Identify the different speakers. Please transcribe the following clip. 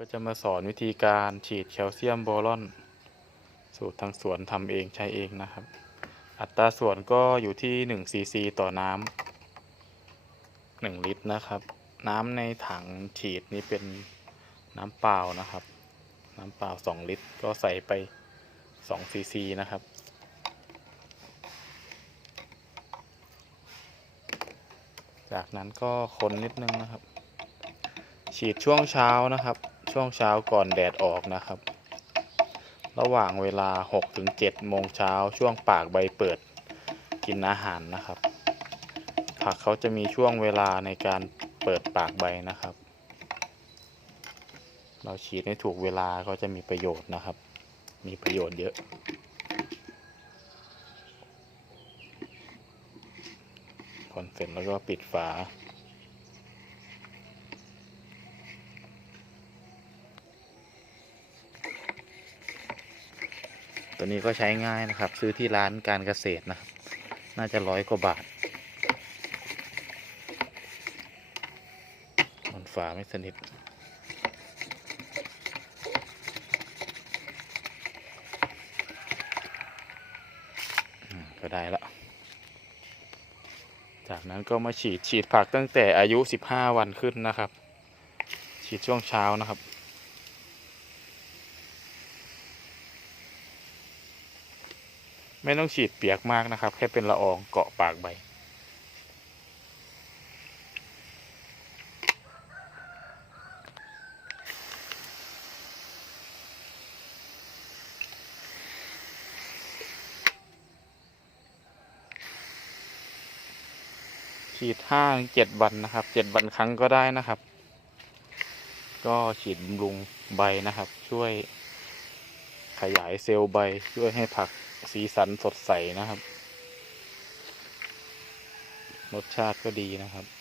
Speaker 1: ก็จะมาสอนวิธีการฉีดแคลเซียมโบรอน สูตรทางสวนทำเองใช้เองนะครับ อัตราส่วนก็อยู่ที่1ซีซีต่อน้ำ1ลิตรนะครับ น้ำในถังฉีดนี้เป็นน้ำเปล่านะครับ น้ำเปล่า 2 ลิตร ก็ใส่ไป2ซีซีนะครับจากนั้นก็คนนิดนึงนะครับ ฉีดช่วงเช้านะครับ ช่วงเช้าก่อนแดดออกนะครับ ระหว่างเวลา 6-7 โมงเช้าช่วงปากใบเปิดกินอาหารนะครับ ผักเขาจะมีช่วงเวลาในการเปิดปากใบนะครับ เราฉีดให้ถูกเวลาก็จะมีประโยชน์นะครับ มีประโยชน์เยอะคนเสร็จแล้วก็ปิดฝา ตัวนี้ก็ใช้ง่ายนะครับ ซื้อที่ร้านการเกษตรนะครับ น่าจะร้อยกว่าบาทมันฝาไม่สนิทก็ได้ละจากนั้นก็มาฉีดฉีดผักตั้งแต่อายุ 15 วันขึ้นนะครับ ฉีดช่วงเช้านะครับ ไม่ต้องฉีดเปียกมากนะครับ แค่เป็นละอองเกาะปากใบ ฉีดห้าเจ็ดวันนะครับเจ็ดวันครั้งก็ได้นะครับ ก็ฉีดบำรุงใบนะครับ ช่วย ขยายเซลล์ใบช่วยให้ผักสีสันสดใสนะครับ รสชาติก็ดีนะครับ